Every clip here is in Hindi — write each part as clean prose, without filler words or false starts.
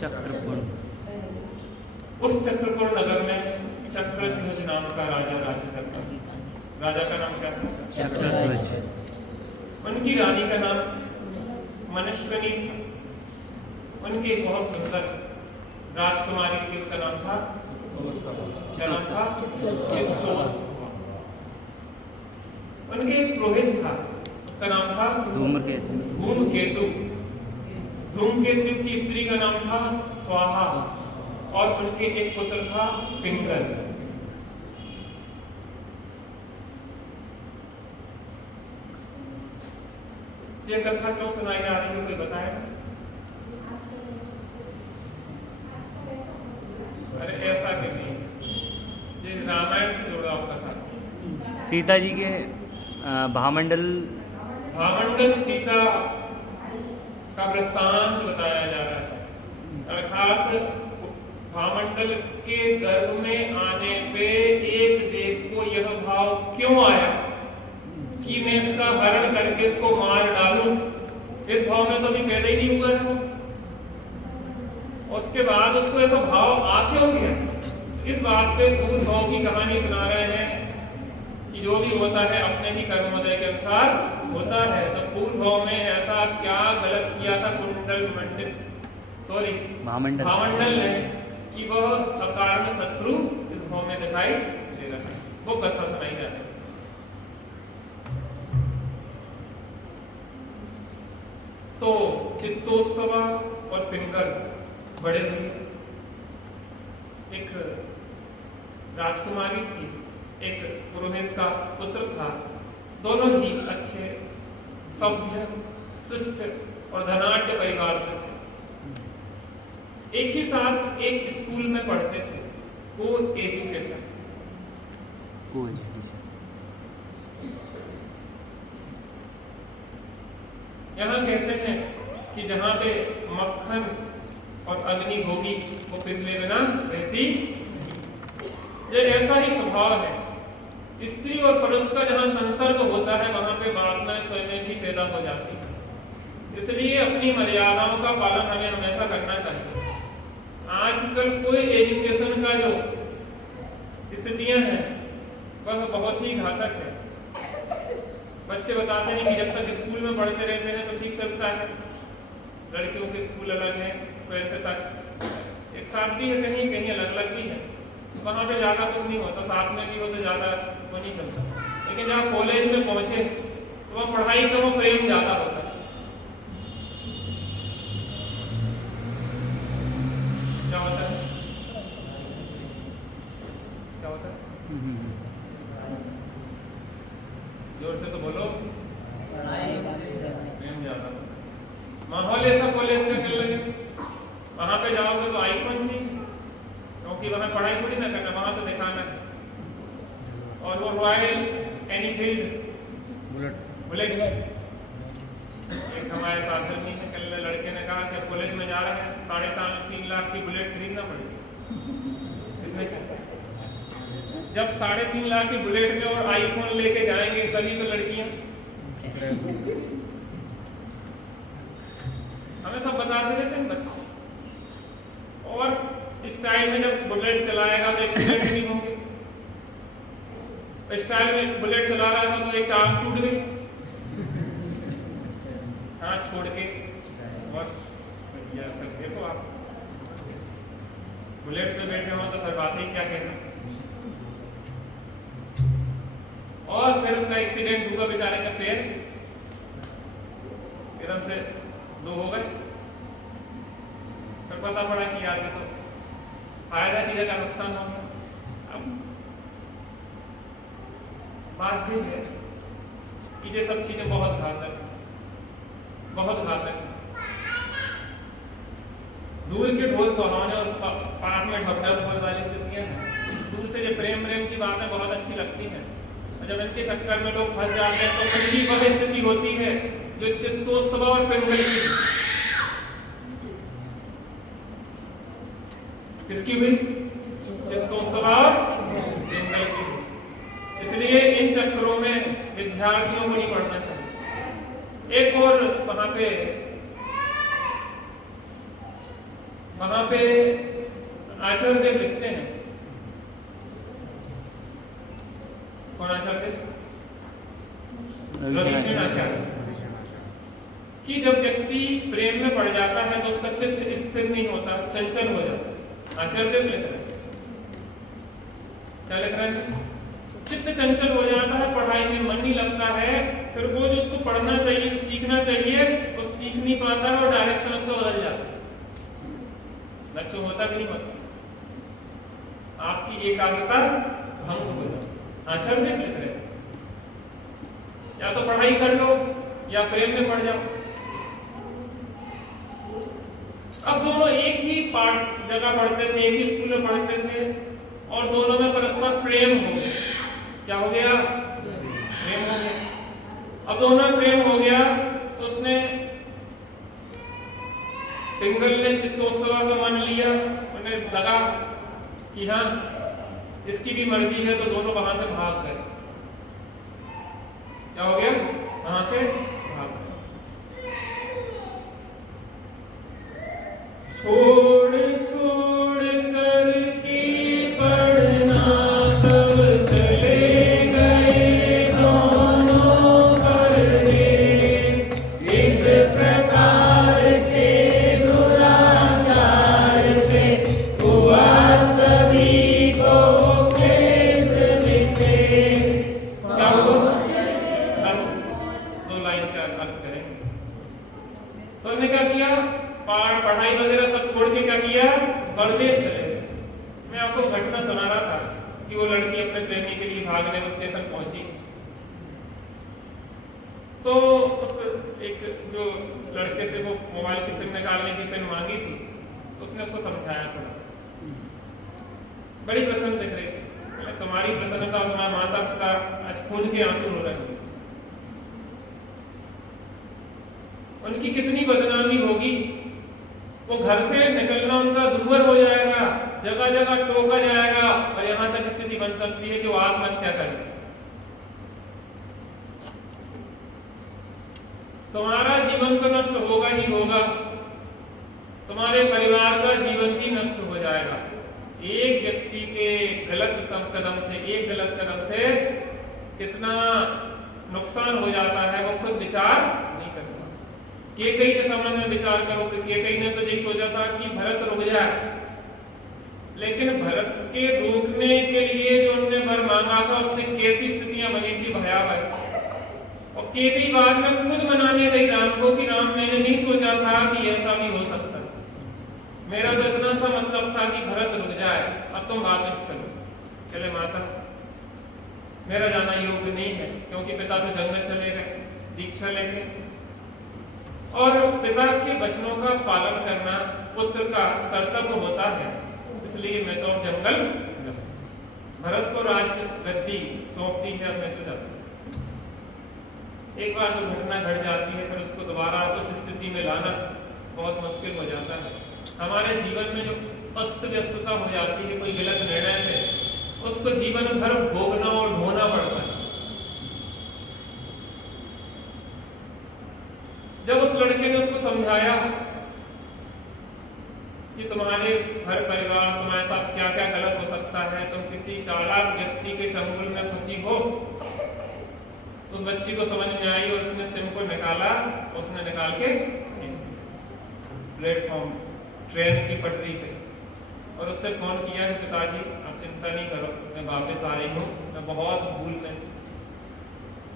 चक्रपुर। उस चक्रपुर नगर में चक्रध्वज नाम का राजा राज्य करता था। राजा का नाम क्या था? चक्रध्वज। उनकी रानी का नाम मनस्विनी था। उनकी एक बहुत सुंदर राजकुमारी थी, उसका नाम था, क्या नाम था? चित्तोत्सवा। उनके एक पुरोहित था, उसका नाम था धूमकेतु। धूमकेतु। धूमकेतु की स्त्री का नाम था स्वाहा और उनके एक पुत्र था पिंगल। ये कथा क्यों सुनाई जा रही है, कोई बताएगा? अरे ऐसा क्यों नहीं, ये रामायण से जुड़ा हुआ कथा। सीता जी के भामंडल सीता का वृत्तांत बताया जा रहा है। अर्थात भामंडल के गर्भ में आने पे एक देव को यह भाव क्यों आया कि मैं इसका हरण करके इसको मार डालूं। इस भाव में तो अभी पैदा ही नहीं हुआ है। उसके बाद उसको ऐसा भाव आ क्यों गया? इस बात पे भूत भाव की कहानी सुना रहे हैं कि जो भी होता है अपने ही कर्मोदय के अनुसार होता है। तो पूर्व भाव में ऐसा क्या गलत किया था भामंडल ने कि वह अकारण शत्रु इस भाव में दिखाई दे रहा है। वो कथा सुनाई जाती है। तो चित्तोत्सवा और पिंगल बड़े हुए। एक राजकुमारी थी, एक पुरोहित का पुत्र था। दोनों ही अच्छे, सभ्य, शिष्ट और धनाढ्य परिवार से थे। एक ही साथ एक स्कूल में पढ़ते थे, को एजुकेशन। यहाँ कहते हैं कि जहाँ पे मक्खन और अग्नि भोगी वो पिघले बिना रहती। ये ऐसा ही स्वभाव है। स्त्री और पुरुष का जहाँ संसर्ग होता है वहाँ पे वासनाएं स्वयं ही पैदा हो जाती है। इसलिए अपनी मर्यादाओं का पालन हमें हमेशा करना चाहिए। आजकल कोई एजुकेशन का जो स्थितियां हैं वह बहुत ही घातक है। बच्चे बताते हैं कि जब तक स्कूल में पढ़ते रहते हैं तो ठीक चलता है, लड़कियों के स्कूल अलग है, 12th तक एक साथ भी है, कहीं कहीं अलग अलग भी है। वहाँ पे ज़्यादा कुछ नहीं होता, साथ में भी हो तो ज़्यादा वो नहीं चलता। लेकिन जब कॉलेज में पहुँचे तो वह पढ़ाई का वो प्रेम ज़्यादा होता है। क्या होता है? क्या होता है? जोर से तो बोलो। प्रेम ज़्यादा। माहौल ऐसा कॉलेज का कर लगे, वहाँ पे जाओगे तो आईफोन चाहिए, क्योंकि वहाँ पढ़ाई थोड़ी ना करना, वहाँ तो दिखाना है। और वो रॉयल एनफील्ड बुलेट। एक हमारे साथ में कल लड़के ने कहा कि कॉलेज में जा रहे हैं, 3.5 लाख की बुलेट खरीदना पड़ेगा। जब 3.5 लाख की बुलेट में और आईफोन लेके जाएंगे तभी तो लड़कियां हमें सब बताते रहते हैं बच्चे। और स्टाइल में जब बुलेट चलाएगा तो एक्सीडेंट नहीं होंगे। स्टाइल में बुलेट चला रहा था तो एक टांग टूट गई, हाथ छोड़ के। और देखो आप बुलेट पे बैठे हो तो फिर बात ही क्या कहना। और फिर उसका एक्सीडेंट हुआ, बेचारे का पैर एकदम से 2 हो गए। फिर पता पड़ा कि यार ये तो फायदा की जगह नुकसान हो गया। अब बात ये है कि ये सब चीजें बहुत घातक है, बहुत घातक है। दूर के ढोल सुहावने और पास में ढपढप ढोल वाली स्थितियां हैं। दूर से ये प्रेम की बातें बहुत अच्छी लगती हैं, और जब इनके चक्कर में लोग फंस जाते हैं तो पहली वह स्थिति होती है जो चित्तोत्सव और पिंगल की। किसकी हुई? चित्तोत्सव और पिंगल की। इसलिए इन चक्करों में विद्यार्थियों को नहीं पढ़ना चाहिए। एक और वहां पे वहां पे आचार्य लिखते हैं, कौन आचार्य? रविशंकर आचार्य, कि जब व्यक्ति प्रेम में पड़ जाता है तो उसका चित्त स्थिर नहीं होता, चंचल हो जाता। आचार्य लिख रहे हैं, क्या लिख रहे हैं? चित्त चंचल हो जाता है, पढ़ाई में मन नहीं लगता है, फिर वो जो उसको पढ़ना चाहिए, सीखना चाहिए, वो सीख नहीं पाता है और डायरेक्शन उसका बदल जाता है। बच्चों होता कि नहीं होता? आपकी एकाग्रता भंग हो जाती। आचार्य लिख रहे हैं, या तो पढ़ाई कर लो या प्रेम में पड़ जाओ। अब दोनों एक ही पाठ जगह पढ़ते थे, एक ही स्कूल में पढ़ते थे, और दोनों में परस्पर प्रेम हो गया। क्या हो गया? प्रेम हो गया। अब दोनों में प्रेम हो गया तो उसने, पिंगल ने चित्तोत्सव का मान लिया, उन्हें लगा कि हाँ इसकी भी मर्जी है, तो दोनों वहां से भाग गए। क्या हो गया? वहां से भाग गए। छोड़ छोड़ करके पढ़ना सब चले गए दोनों करके, इस प्रकार के दुराचार से हुआ सभी को क्लेश विशेष। क्या हुआ? दो लाइन का अर्थ करेंगे। तो हमने क्या किया? पढ़ाई वगैरह सब छोड़ के क्या किया? परदेश चले गए। मैं आपको घटना सुना रहा था कि वो लड़की अपने प्रेमी के लिए भागने वो स्टेशन पहुंची, तो उस एक जो लड़के से वो मोबाइल की सिम निकालने की पिन मांगी थी, तो उसने उसको समझाया थोड़ा। बड़ी प्रसन्न दिख रही थी। तुम्हारी प्रसन्नता, तुम्हारा माता पिता आज खून के आंसू रो रहे हैं। उनकी कितनी बदनामी होगी, वो घर से निकलना उनका दूभर हो जाएगा, जगह जगह टोका जाएगा, और यहां तक स्थिति बन सकती है कि वो आत्महत्या करे। तुम्हारा जीवन तो नष्ट होगा ही होगा, तुम्हारे परिवार का जीवन भी नष्ट हो जाएगा। एक व्यक्ति के गलत कदम से, एक गलत कदम से कितना नुकसान हो जाता है वो खुद विचार नहीं करता। केकई के संबंध में विचार करो कि केकई ने तो यही सोचा था कि भरत रुक जाए, लेकिन भरत के रोकने के लिए जो उन्होंने वर मांगा था उससे कैसी स्थितियां बनी थी, भयावह। और केकई बाद में खुद मनाने गई राम को कि राम, मैंने नहीं सोचा था कि ऐसा भी हो सकता है, मेरा तो इतना सा मतलब था कि भरत रुक जाए, अब तुम वापस चलो। चले माता, मेरा जाना योग्य नहीं है, क्योंकि पिता तो जंगल चले गए दीक्षा लेके, और पिता के वचनों का पालन करना पुत्र का कर्तव्य होता है, इसलिए मैं तो जंगल। भरत को राज्य गद्दी सौंपती है अपने पिता। एक बार जो घटना घट जाती है, फिर उसको दोबारा उस स्थिति में लाना बहुत मुश्किल हो जाता है। हमारे जीवन में जो अस्त व्यस्तता हो जाती है कोई गलत निर्णय से, उसको जीवन भर भोगना और ढोना पड़ता है। जब उस लड़के ने उसको समझाया कि तुम्हारे घर परिवार, तुम्हारे साथ क्या क्या गलत हो सकता है, तुम किसी चालाक व्यक्ति के चंगुल में फंसी हो, उस बच्ची को समझ में आई और उसने सिम को निकाला, उसने निकाल के प्लेटफॉर्म ट्रेन की पटरी पे, और उससे फोन किया कि पिताजी आप चिंता नहीं करो, मैं वापस आ रही हूँ, मैं बहुत भूल में,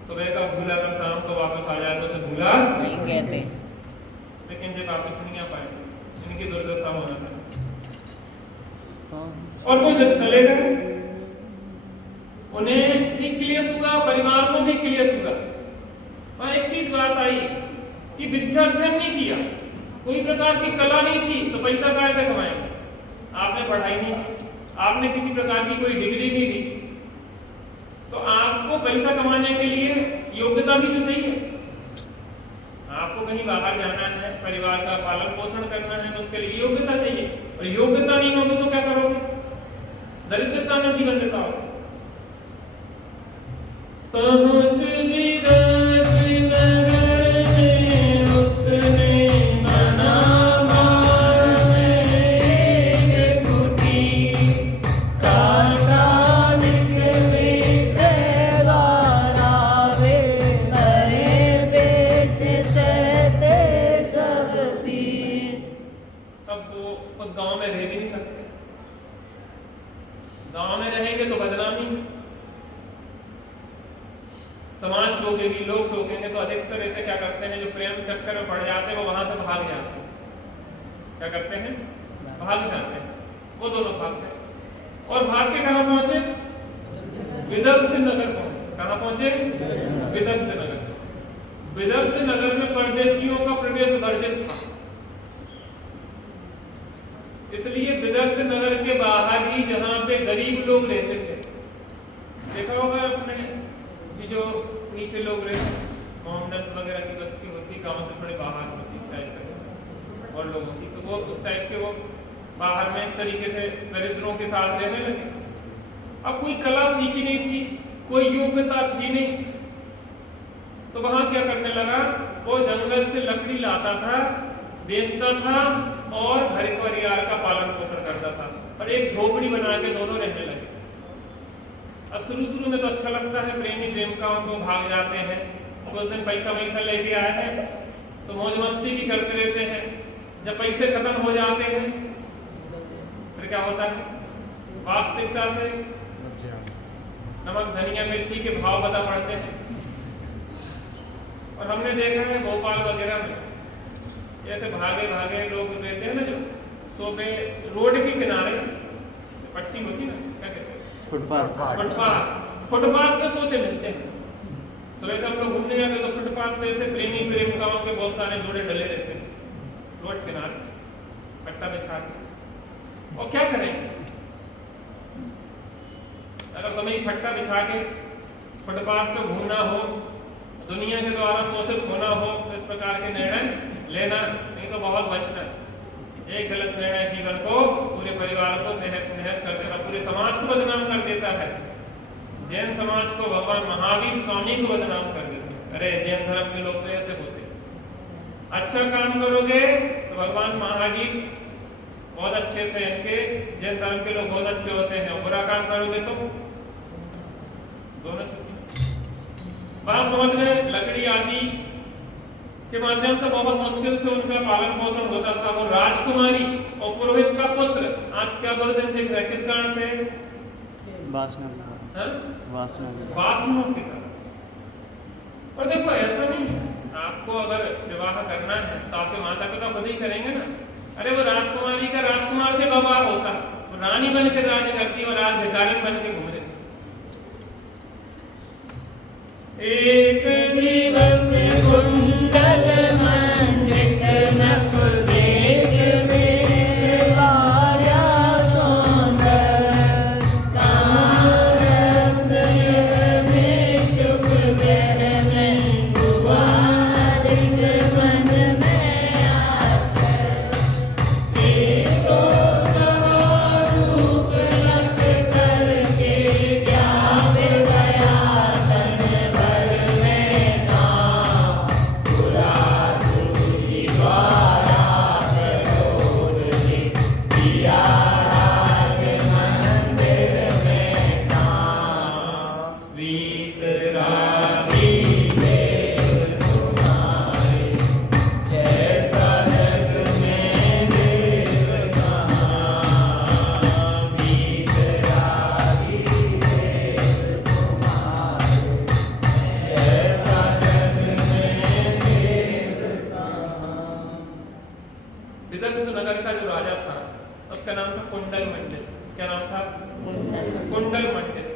सुबह का भूला अगर शाम को वापस आ जाए तो उसे भूला नहीं कहते, लेकिन जब वापस नहीं आ पाए इनकी दुर्दशा होना था। और वो जब चले गए, उन्हें भी क्लेश हुआ, परिवार को भी क्लेश हुआ। वहां एक चीज बात आई कि विद्या अध्ययन नहीं किया, कोई प्रकार की कला नहीं थी, तो पैसा कैसे कमाएंगे? आपने पढ़ाई नहीं की, आपने किसी प्रकार की कोई डिग्री नहीं ली, तो आपको पैसा कमाने के लिए योग्यता भी तो चाहिए। आपको कहीं बाहर जाना है, परिवार का पालन पोषण करना है, तो उसके लिए योग्यता चाहिए, और योग्यता नहीं होगी तो क्या करोगे? दरिद्रता में जीवन बिताओगे। पहुंच विराट नगर में उसने मना मार में समाज टोकेगी, लोग टोकेंगे, तो अधिकतर ऐसे क्या करते हैं, जो प्रेम चक्कर में पड़ जाते हैं वो वहां से भाग जाते हैं। क्या करते हैं? भाग जाते हैं। वो दोनों भागते हैं और भाग के कहाँ पहुंचे? विदग्ध नगर पहुंचे। कहाँ पहुंचे? विदग्ध नगर। विदग्ध नगर में परदेशियों का प्रवेश वर्जित था, इसलिए विदग्ध नगर के बाहर ही जहां पे गरीब लोग रहते थे, देखा होगा आपने कि जो नीचे लोग रहते हैं, मोहम्मदन्स वगैरह की बस्ती होती, गांव से थोड़े बाहर होती, इस टाइप का और लोग होती, तो वो उस टाइप के वो बाहर में इस तरीके से दरिद्रों के साथ रहने लगे। अब कोई कला सीखी नहीं थी, कोई योग्यता थी नहीं, तो वहां क्या करने लगा, वो जंगल से लकड़ी लाता था, बेचता था और घर परिवार का पालन पोषण करता था और एक झोपड़ी बना के दोनों रहने लगे। और शुरू में तो अच्छा लगता है, प्रेमी प्रेमिकाओं को भाग जाते हैं, कुछ दिन पैसा वैसा लेके आए हैं तो मौज मस्ती भी करते रहते हैं। जब पैसे खत्म हो जाते हैं फिर क्या होता है, वास्तविकता से नमक धनिया मिर्ची के भाव बता पड़ते हैं। और हमने देखा है भोपाल वगैरह में ऐसे भागे भागे लोग रहते हैं ना, जो सोबे रोड के किनारे पट्टी होती ना, क्या कहते हैं, फुटपाथ पे सोते मिलते हैं। सुबह से हम लोग घूमने जाते तो फुटपाथ पे ऐसे प्रेमी प्रेमिकाओं के बहुत सारे जोड़े डले रहते हैं रोड किनारे पट्टा बिछा के। और क्या करें, अगर तुम्हें फट्टा बिछा के फुटपाथ पे घूमना हो, दुनिया के द्वारा शोषित होना हो, तो इस प्रकार के निर्णय लेना, नहीं तो बहुत बचना। एक गलत निर्णय जीवन को, पूरे परिवार को तहस नहस कर देता, पूरे समाज को बदनाम कर देता है। जैन समाज को भगवान महावीर स्वामी को बदनाम कर देता है। अरे जैन धर्म के लोग तो ऐसे होते हैं, अच्छा काम करोगे तो भगवान महावीर बहुत अच्छे थे, इनके जैन धर्म के लोग बहुत अच्छे होते हैं, बुरा काम करोगे तो दोनों वहां पहुंच गए। लकड़ी आदि के माध्यम से बहुत मुश्किल से उनका पालन पोषण होता था। वो राजकुमारी और पुरोहित का पुत्र आज क्या बर्तन दिख रहा है, किस कारण से? वासना के कारण। और देखो ऐसा नहीं है, आपको अगर विवाह करना है तो आपके माता पिता खुद ही करेंगे ना। अरे वो राजकुमारी का राजकुमार से विवाह होता, वो रानी बन के राज करती और आज भिखारी बन के घूम रहे। एक दिवस कुंडल मंडित नकुल देख में वाया सुंदर, कामरंग में सुख ग्रह में गुवारिक मन में आकर, चेतो सवार रूप लग करके व्याप गया नगर का जो राजा था उसका नाम था कुंडल मंडित। क्या नाम था? कुंडल मंडित।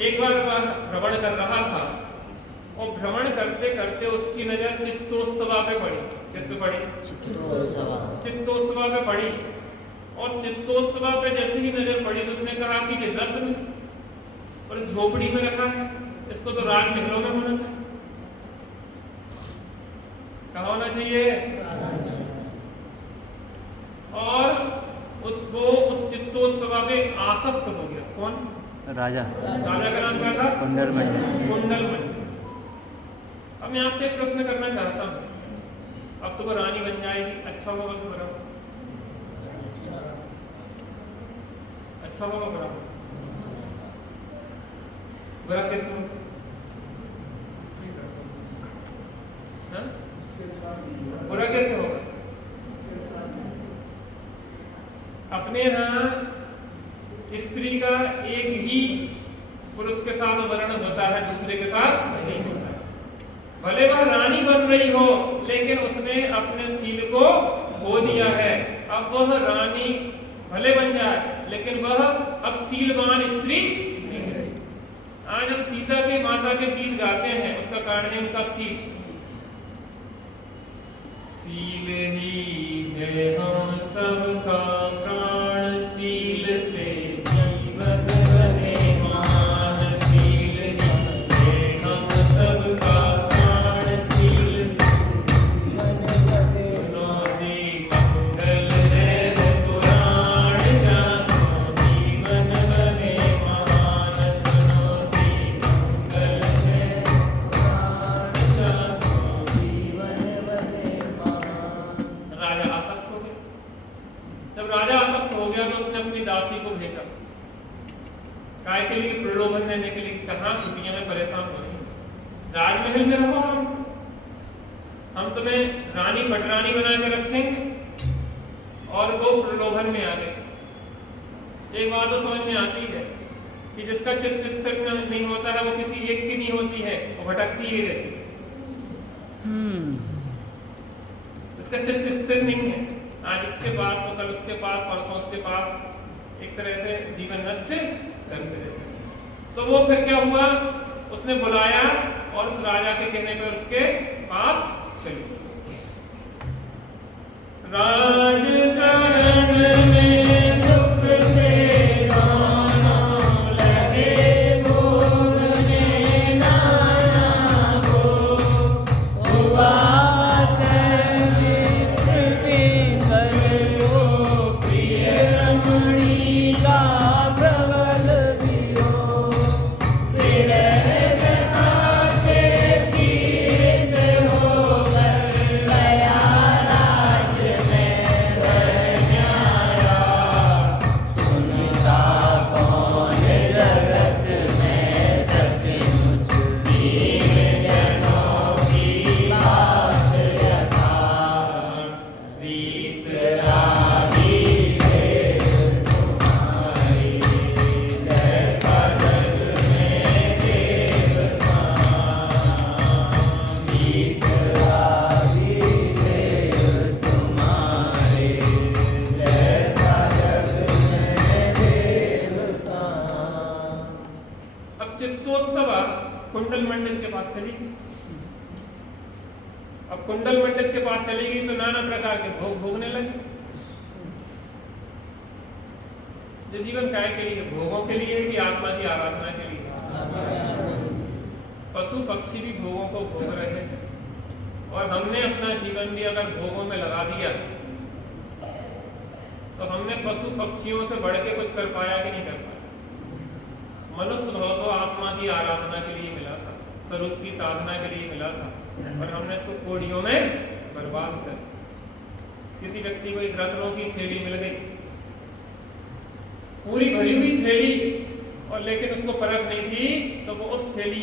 एक बार वह भ्रमण कर रहा था और भ्रमण करते करते उसकी नजर चित्तोत्सवा पे पड़ी। किस पे पड़ी? चित्तोत्सवा पे पड़ी। और चित्तोत्सवा पे जैसे ही नजर पड़ी तो उसने कहा कि ये रत्न और इस झोपड़ी में रखा है, इसको तो राजमहलों में होना चाहिए। कहाँ होना चाहिए? और उसको उस चित्तोत्सवा पे आसक्त हो गया। कौन? राजा का नाम क्या था? कुंडल मंडित। अब मैं आपसे एक प्रश्न करना चाहता हूँ, अब तो वो रानी बन जाएगी, अच्छा होगा तो बुरा? अच्छा होगा बुरा? बुरा कैसे होगा? बुरा कैसे होगा? अपने यहाँ स्त्री का एक ही पुरुष के साथ वर्ण होता है, दूसरे के साथ भले वह रानी बन रही हो, लेकिन उसने अपने सील को खो दिया है। अब वह रानी भले बन जाए, लेकिन वह अब सीलवान स्त्री नहीं है। आज हम सीता के माता के गीत गाते हैं, उसका कारण है उनका सील। सील ही है हम सबका प्राण, सील से जीवन बने महान। सील ही है हम सबका प्राण, सील सुनो सी मंगल है पुराण, जानो जीवन बने महान। सुनो सी मंगल है पुराण, जानो जीवन बने महान। राजा आसक्त हो गया। जब राजा आसक्त हो गया तो उसने अपनी दासी को भेजा, काय के लिए? प्रलोभन देने के लिए। कहाँ छुट्टियां में परेशान हो रही, राजमहल में रहो आराम से, हम तुम्हें रानी पटरानी बना के रखेंगे। और वो प्रलोभन में आ गए। एक बात तो समझ में आती है कि जिसका चित्त स्थिर नहीं होता है, वो किसी एक की नहीं होती है, वो भटकती ही रहती है। जिसका चित्त स्थिर नहीं है, आज इसके पास तो कल उसके पास, परसों उसके पास, एक तरह से जीवन नष्ट करते रहते। तो वो फिर क्या हुआ, उसने बुलाया और उस राजा के कहने पर उसके पास चली। राज सदन में सुख से दोनों लगे भोगने, नाना भोग हुआ कुंडल मंडित के पास चली। अब कुंडल मंडित के पास चलेगी तो नाना प्रकार के भोग भोगने लगे। ये जीवन काय के लिए? भोगों के लिए कि आत्मा की आराधना के लिए? पशु पक्षी भी भोगों को भोग रहे हैं, और हमने अपना जीवन भी अगर भोगों में लगा दिया तो हमने पशु पक्षियों से बढ़ के कुछ कर पाया कि नहीं कर पाया? मनुष्य भाव तो आत्मा की आराधना के लिए मिला था, स्वरूप की साधना के लिए मिला था, और हमने इसको कोड़ियों में बर्बाद कर। किसी व्यक्ति को एक रत्नों की थैली मिल गई, पूरी भरी हुई थैली, और लेकिन उसको परख नहीं थी, तो वो उस थैली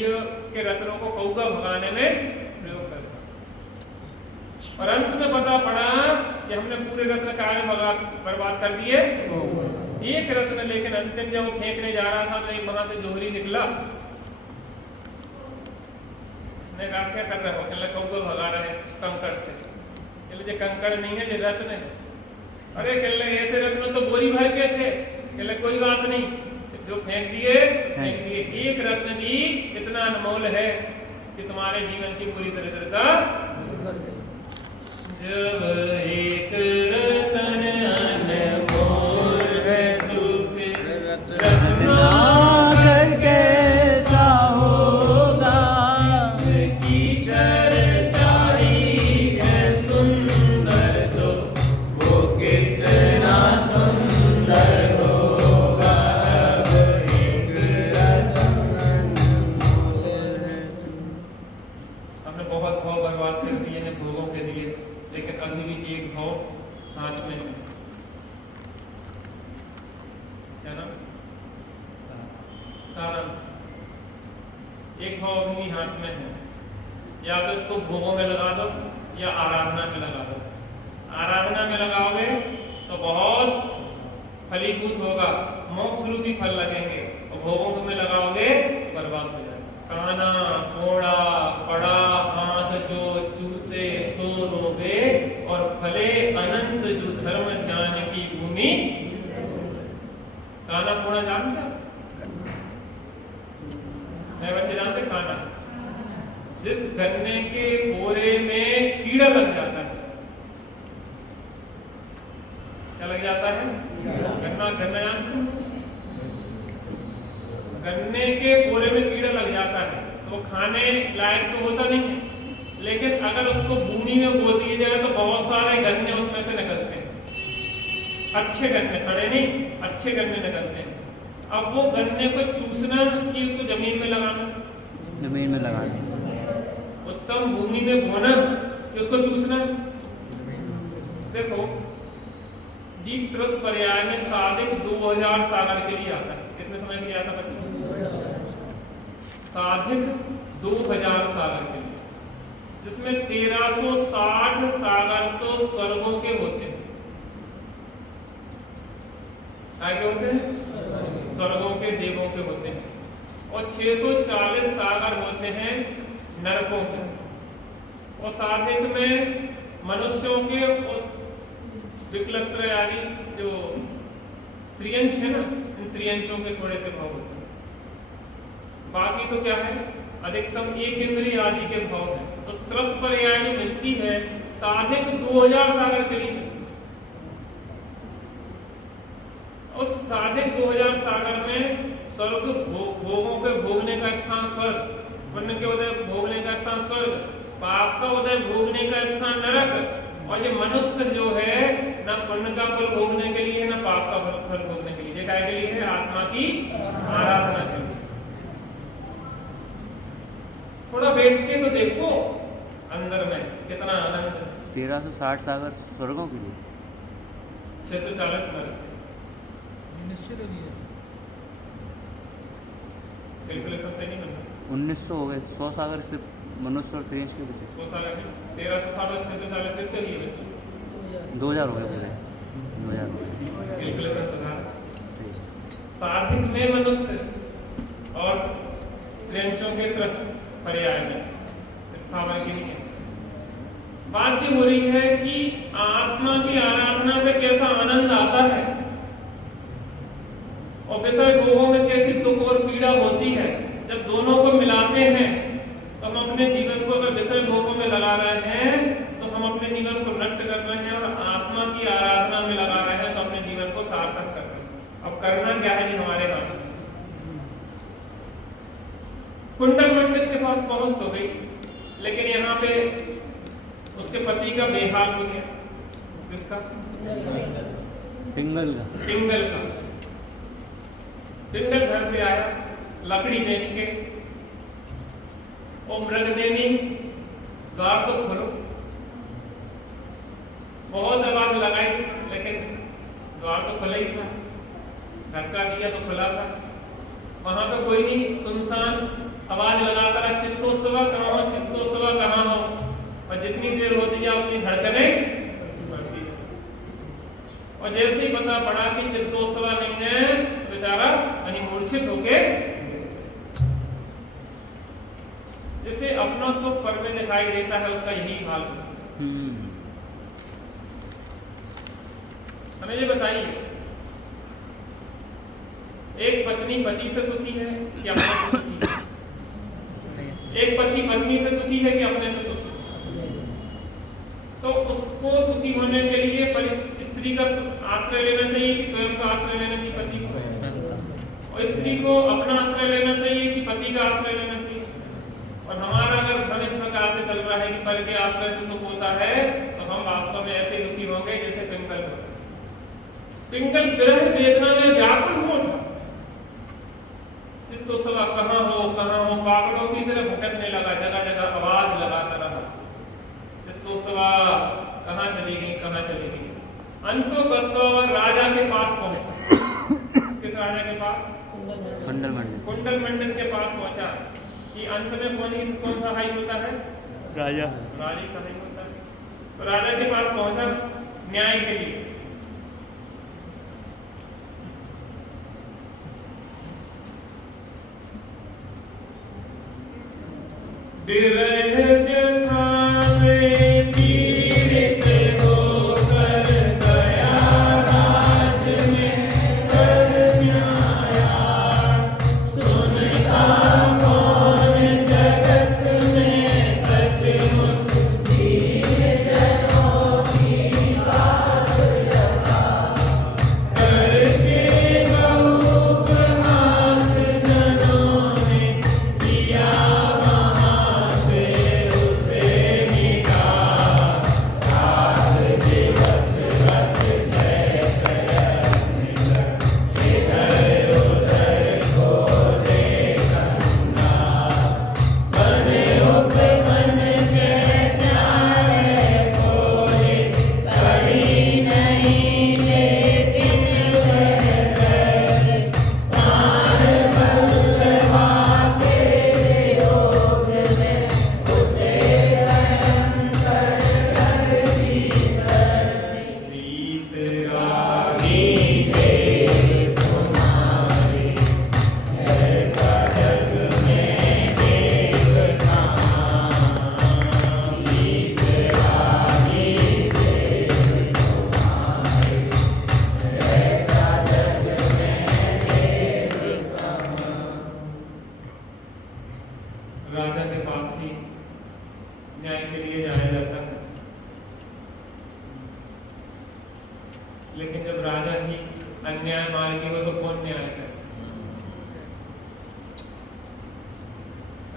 के रत्नों को कौगा भगाने में प्रयोग करता। और अंत में पता पड़ा कि हमने पूरे रत्न काय में बर्बाद कर दिए, एक रत्न। लेकिन अंतिम जब वो फेंकने जा रहा था तो एक वहां से जोहरी निकला। उसने कहा क्या कर रहे हो? कहने लगा कौवा भगा रहा है कंकड़ से। कहने लगे कंकड़ नहीं है, ये रत्न है। अरे कहने लगे ऐसे रत्न तो बोरी भर के थे। कहने लगे कोई बात नहीं, जो फेंक दिए फेंक दिए। एक रत्न भी इतना अनमोल है कि तुम्हारे जीवन की पूरी दरिद्रता। जब एक रतन अनमोल है, दुख रत्ना कर कैसा होगा, की चर्चाई है सुंदर, तो वो कितना सुंदर होगा। अब एक रतन अनमोल है। हमने बहुत भाव बर्बाद कर दिए हैं भोगों के लिए, लेकिन अभी भी एक भाव हाथ में है। क्या नाम? सारांश। एक भाव अभी भी हाथ में है। या तो इसको भोगों में लगा दो या आराधना में लगा दो। आराधना में लगाओगे तो बहुत फलीभूत होगा, मोक्ष रूपी फल लगेंगे, और भोगों में लगाओगे बर्बाद हो जाएगा। काना, घोड़ा, पड़ा, जिस गन्ने के बोरे में कीड़ा लग जाता है, क्या लग जाता है? गन्ना गन्ने के बोरे में कीड़ा लग जाता है तो वो खाने लायक तो होता नहीं है, लेकिन अगर उसको भूमि में बो दिया जाए तो बहुत सारे गन्ने उसमें से निकलते हैं, अच्छे गन्ने, सड़े नहीं, अच्छे गन्ने निकलते हैं। अब वो गन्ने को चूसना कि उसको जमीन में लगाना? जमीन में लगाना। उत्तम भूमि में बोना कि उसको चूसना? देखो, जीव त्रस पर्याय में साधिक 2000 सागर के लिए आता है। कितने समय के लिए आता बच्चों? साधिक 2000 सागर के लिए, जिसमें 1360 सागर तो स्वर्गों के होते हैं। आगे होते हैं स्वर्गों के, देवों के होते हैं, और 640 सागर होते हैं नरकों के, और साधिक में मनुष्यों के और विकलत्र आदि जो त्रियंश है ना, इन त्रियंशों के थोड़े से भाव होते हैं। बाकी तो क्या है, अधिकतम एक इंद्रिय आदि के भाव है। तो त्रस पर्याय जो मिलती है साधिक 2000 सागर के लिए, उस साधिक 2000 सागर में स्वर्ग भोगों के भोगने का स्थान स्वर्ग, पुण्य के उदय भोगने का स्थान स्वर्ग, पाप का उदय भोगने का स्थान नरक। और ये मनुष्य जो है ना पुण्य का फल भोगने के लिए, ना पाप का फल भोगने के लिए, ये क्या के लिए है? आत्मा की आराधना के लिए। थोड़ा बैठ के तो देखो अंदर में कितना आनंद है। 1360 सागर स्वर्गों के लिए, 640 नरक। कैलकुलेशन सही नहीं करना। 1900 हो गए, 100 सागर से मनुष्य और त्रियंश के बचे। 100 सागर नहीं, 1360 और 640 कितने लिए बच्चे? 2000 हो गए पूरे, 2000 हो गए। कैलकुलेशन सुधार। सही। साधिक में मनुष्य और त्रियंशों के त्रस पर्याय में स्थापना की है। बात ये हो रही है कि आत्मा की आराधना में कैसा आनंद आता है और विषय भोगों में कैसी दुख और पीड़ा होती है। जब दोनों को मिलाते हैं तो हम अपने जीवन को, अगर विषय भोगों में लगा रहे हैं तो हम अपने जीवन को नष्ट कर रहे हैं, और आत्मा की आराधना में लगा रहे हैं तो अपने जीवन को सार्थक कर रहे हैं। अब करना क्या है जी हमारे हाथ में? कुंडल मंडित के पास पहुंच तो गई, लेकिन यहाँ पे उसके पति का बेहाल हो गया। किसका? पिंगल का। पिंगल का। पिंगल घर पे आया, लकड़ी बेच के, और मृगनेनी द्वार तो खोलो। बहुत आवाज लगाई, लेकिन द्वार तो खुला ही था, धक्का दिया तो खुला था। वहां पे कोई नहीं, सुनसान। आवाज लगाता रहा, चित्तोत्सवा कहाँ हो, चित्तोत्सवा कहाँ हो। और जितनी देर होती है उतनी धड़कनें बढ़ती है। और जैसे ही पता पड़ा कि चित्तोत्सवा नहीं है, बेचारा वहीं मूर्छित होके, जिसे अपना सुख पर में दिखाई देता है उसका यही हाल है। हमें ये बताइए, एक पत्नी पति से सुखी है कि अपने से सुखी है? एक पति पत्नी से सुखी है कि अपने से सुखी है? तो उसको सुखी होने के लिए स्त्री का आश्रय लेना चाहिए कि स्वयं का आश्रय लेना चाहिए पति को? और स्त्री को अपना आश्रय लेना चाहिए कि पति का आश्रय लेना चाहिए? और हमारा अगर मन इस प्रकार से चल रहा है कि पर के आश्रय से सुख होता है, तो हम वास्तव में ऐसे दुखी होंगे जैसे पिंगल होता है। पिंगल विरह वेदना में व्याकुल हो था। चित्तोत्सवा कहाँ हो, पागलों की तरह भटकने लगा, जगह जगह आवाज लगाता रहा, चित्तोत्सवा कहाँ चली गई, कहाँ चली गई। अंतोगत्वा राजा के पास पहुंचा। किस राजा के पास? कुंडल मंडित। कुंडल मंडित के पास पहुंचा कि अंत में कौन सहाय होता है? राजा। राजा सहाय होता है। तो राजा के पास पहुंचा न्याय के लिए। विरह व्यथा में पीड़ित होकर गया राज में कन्याया, सुनता कौन जगत में पास ही न्याय के लिए जाया जाता है, लेकिन जब राजा ही अन्याय मार्गी हो तो कौन न्याय करे?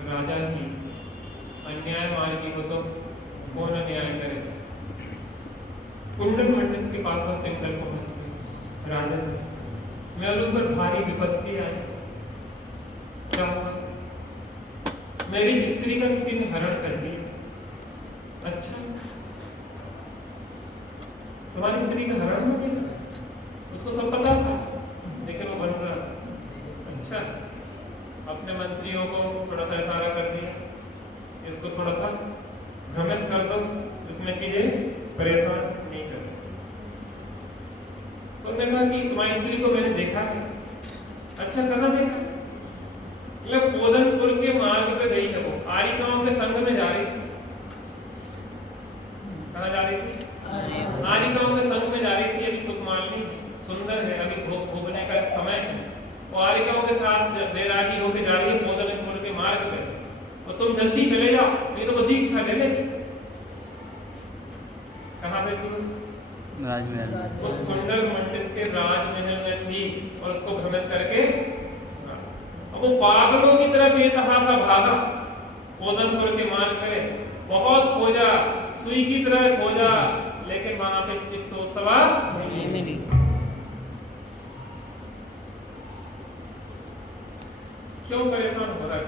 राजा ही अन्याय मार्गी हो तो कौन अन्याय करे? कुंडल मंडित के पास में पिंगल पहुंचते राजा, मेरे ऊपर भारी विपत्ति आई, क्या हुआ? मेरी स्त्री का किसी ने हरण कर दिया। अच्छा, तुम्हारी स्त्री का हरण हो गया? उसको सब पता था, लेकिन वो बन रहा। अच्छा, अपने मंत्रियों को थोड़ा सा इशारा कर दिया, इसको थोड़ा सा भ्रमित कर दो, इसमें कि ये परेशान नहीं कर। तुमने कहा कि तुम्हारी स्त्री को मैंने देखा है। अच्छा, कहाँ देखा? मतलब पोदनपुर के मार्ग पे गई है वो, आर्य गांव के संग में जा रही थी। कहाँ जा रही थी? आर्य गांव के संग में जा रही थी। अभी सुकुमालिनी सुंदर है, अभी भोगने का समय है। वो आर्य गांव के साथ बैरागी होके जा रही है पोदनपुर के मार्ग पे, और तुम जल्दी चले जाओ, नहीं तो वो दीक्षा ले लेगी। कहाँ पे थी? राजमहल। उस कुंडल मंडित के राजमहल में थी, और उसको भ्रमित करके वो पागलों की तरह बेतहासा भागा पोदनपुर के मार्ग पे। बहुत खोजा, सुई की तरह खोजा, लेकिन वहां पे चित्तोत्सवा नहीं मिली। क्यों परेशान हो रहा है?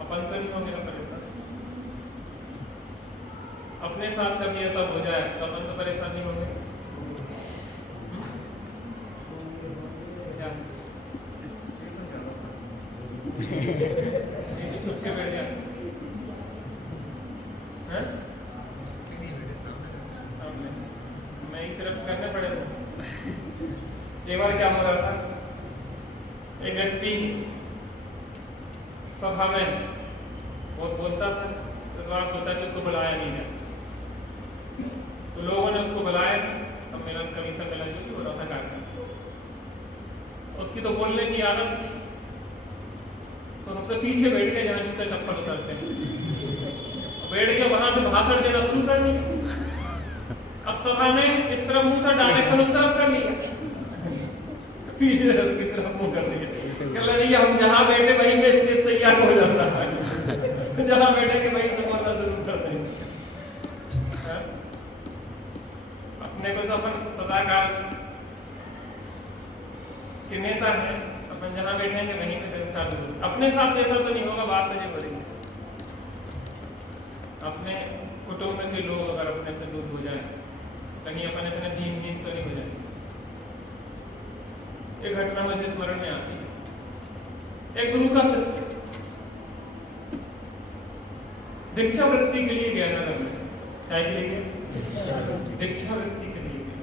अपन तो नहीं हो गया परेशान। अपने साथ कभी ऐसा हो जाए तो अपन तो परेशान नहीं होंगे। छुप के बैठ जाए, मैं एक तरफ करने पड़ेगा। एक बार क्या हो रहा था, एक व्यक्ति सभा में बहुत बोलता था। इस बार सोचा कि उसको बुलाया नहीं जाए, तो लोगों ने उसको बुलाया। सम्मेलन कमीशन मिलन जो हो रहा था कार्यक्रम, उसकी तो बोलने की आदत थी, तो सबसे पीछे बैठ के जहाँ जूते चप्पल उतरते हैं, बैठ के वहां से भाषण देना शुरू कर दिया। अब सभा ने इस तरफ मुंह था, डायरेक्शन उस तरफ कर लिया, पीछे उसकी तरफ मुंह कर दिया। कह रही हम जहाँ बैठे वहीं पे स्टेज तैयार हो जाता है, जहाँ बैठे के वहीं से बोलना शुरू कर देंगे। अपने को तो अपन सदाकाल के नेता है, अपन जहाँ बैठेंगे वहीं पे से चालू होगा। अपने साथ ऐसा तो नहीं होगा, बात तो ये बोलेंगे। अपने कुटुंब के लोग अगर अपने से दूर हो जाए, कहीं अपन इतने दीन तो नहीं हो जाए। एक घटना मुझे स्मरण में आती है। एक गुरु का शिष्य दीक्षा वृत्ति के लिए गया नगर में। क्या के लिए? दीक्षा वृत्ति के लिए गया,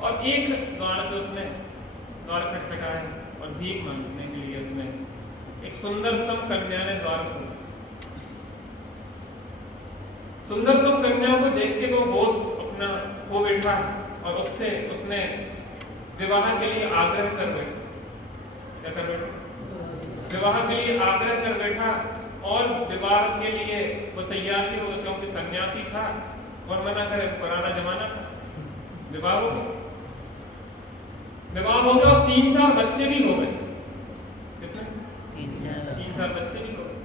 और एक द्वार पे उसने द्वार खटखटाया और भीख मांगने के लिए उसने एक सुंदरतम कन्या ने द्वार खोला। सुंदरतम कन्या को देख के वो होश अपना खो बैठा, और उससे उसने विवाह के लिए आग्रह कर बैठा। क्या कर बैठा? विवाह के लिए आग्रह कर बैठा, और विवाह के लिए वो तैयार नहीं हुआ, क्योंकि सन्यासी था और मना करे, पुराना जमाना था। विवाह हो गया, विवाह हो गया, और 3-4 बच्चे भी हो गए। कितने? 3-4 बच्चे भी हो गए।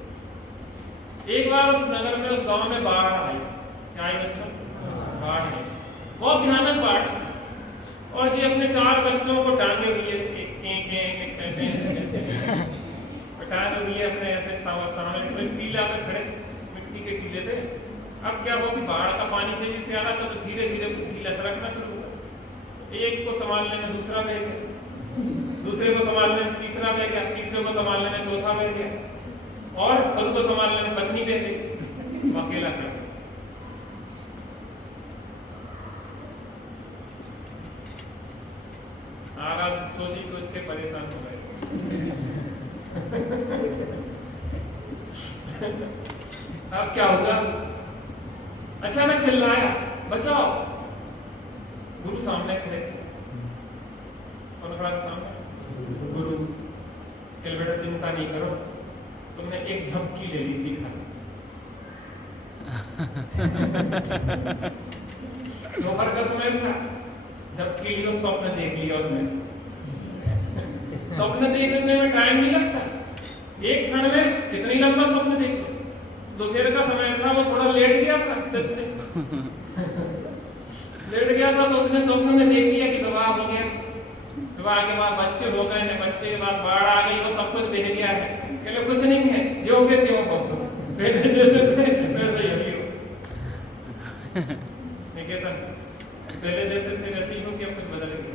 एक बार उस नगर में, उस गांव में बाढ़ आई। क्या आई बच्चों? बाढ़ आई, बहुत भयानक बाढ़ थी। और जी अपने 4 बच्चों को टांगे हुए टांगे हुए अपने ऐसे सामने टीला पे खड़े, मिट्टी के टीले पे। अब क्या हुआ कि बाढ़ का पानी तेजी से आ रहा था, तो धीरे धीरे टीला सरकना शुरू हुआ। एक को संभालने में दूसरा बह गया, दूसरे को संभालने में तीसरा बह गया, तीसरे को संभालने में चौथा बह गया, और खुद को संभालने में पत्नी बह गई। अकेला कर आराम सोच के परेशान हो गए। अब क्या होगा? अचानक चिल्लाया, बचाओ। गुरु सामने खड़े थे, कौन खड़ा था सामने? गुरु। कि बेटा चिंता नहीं करो, तुमने एक झपकी ले ली थी खाली। दोपहर का समय था, झपकी लियो, स्वप्न देख लिया उसने। स्वप्न देखने में टाइम नहीं लगता, एक क्षण में कितनी लंबा स्वप्न देख लो। दोपहर का समय था, वो थोड़ा लेट गया था, लेट गया था तो उसने स्वप्न में देख लिया कि विवाह हो गया, विवाह के बाद बच्चे हो गए हैं, बच्चे के बाद बाढ़ आ गई, वो सब कुछ दिख गया है। कहले कुछ नहीं है, जो के त्यों हो, पहले जैसे थे वैसे ही हो। निकेतन, पहले जैसे थे वैसे ही हो कि अब कुछ बदल गया?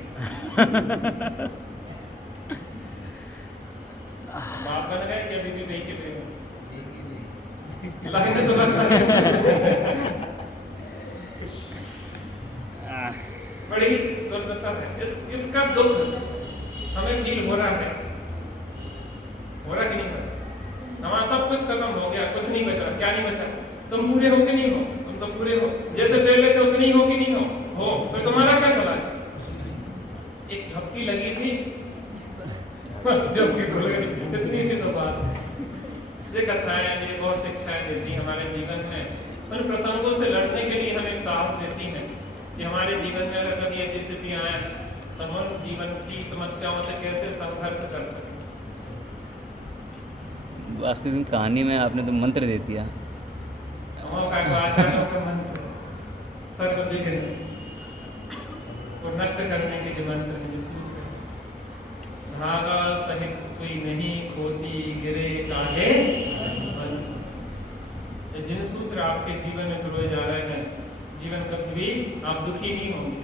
बाप बन गए कि अभी भी नहीं के प्रेम लगने तो लगता है। बड़ी दुर्दशा है। इसका दुख हमें फील हो रहा है, हो रहा कि नहीं हो रहा? हमारा सब कुछ खत्म हो गया, कुछ नहीं बचा। क्या नहीं बचा? तुम पूरे हो कि नहीं हो? तुम तो पूरे हो, जैसे पहले थे उतनी हो कि नहीं हो? तो तुम्हारा क्या चला? एक झपकी लगी थी, झपकी खुल गई, इतनी सी तो बात है। ये कथाएं, ये बहुत शिक्षाएं देती हैं हमारे जीवन में। उन प्रसंगों से लड़ने के लिए हमें साथ देती हैं कि हमारे जीवन में अगर कभी ऐसी स्थिति आए तो हम जीवन की समस्याओं से कैसे संघर्ष कर सकें। वास्तविक में कहानी में आपने तो मंत्र दे दिया। आचार्यों का मंत्र सर्व विघ्न को नष्ट करने के जो मंत्र हैं, सूत्र, धागा सहित सुई नहीं खोती गिरे चाहे बंद। जिन सूत्र आपके जीवन में पिरोए जा रहे हैं, जीवन कभी भी आप दुखी नहीं होंगे।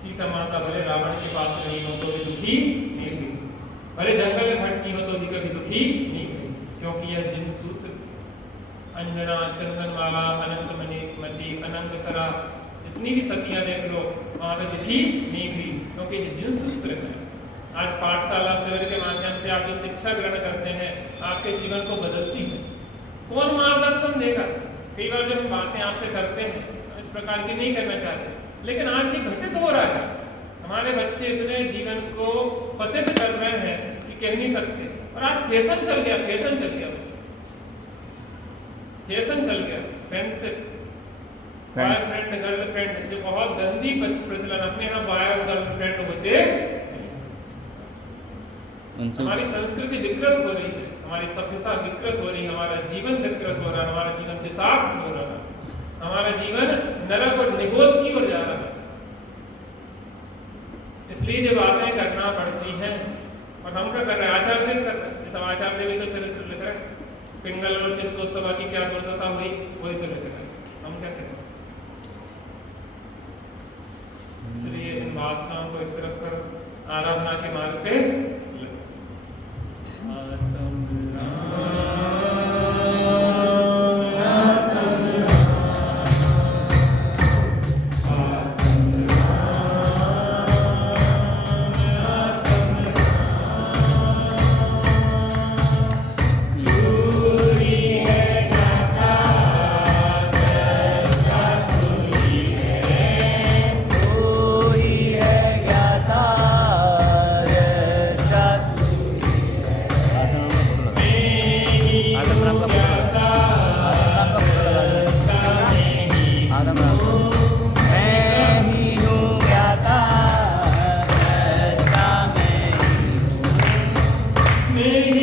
सीता माता भले रावण के पास नहीं हो तो भी दुखी नहीं हुई, भले जंगल में भटकी हो तो भी कभी दुखी नहीं हुई, क्योंकि यह जिन सूत्र अंजना, चंदनमाला, अनंत मणि, अनंत सरा, जितनी भी सतियां देख लो वहां पे दुखी नहीं हुई, क्योंकि ये जिन सूत्र है। आज पाठशाला शिविर के माध्यम से आप जो शिक्षा ग्रहण करते हैं आपके जीवन को बदलती है। कौन मार्गदर्शन देगा? कई बार जो हम बातें आपसे करते हैं इस प्रकार की नहीं करना चाहते, लेकिन आज ये घटित हो रहा है। हमारे बच्चे इतने जीवन को पतित कर रहे हैं कि कह नहीं सकते, और आज फैशन चल गया, फैशन चल गया, फैशन चल गया। फ्रेंडशिप, बॉयफ्रेंड गर्लफ्रेंड, जो बहुत गंदी प्रचलन, अपने यहाँ बॉय और गर्लफ्रेंड होते, हमारी संस्कृति विकृत हो रही है, हमारी सभ्यता विकृत हो रही है, हमारा जीवन विकृत हो रहा है, हमारा जीवन विषाक्त हो रहा है, हमारा जीवन नरक और निगोद की ओर जा रहा है। इसलिए जो बातें करना पड़ती हैं, और हम क्या कर रहे हैं? आचार्य देव कर रहे हैं। सब आचार्य देव तो चरित्र लिख रहे हैं, पिंगल और चित्तोत्सव की क्या दुर्दशा हुई वही तो लिख रहे हैं। हम क्या करें? इसलिए इन वासनाओं को एक तरफ कर आराधना के मार्ग पे Amen.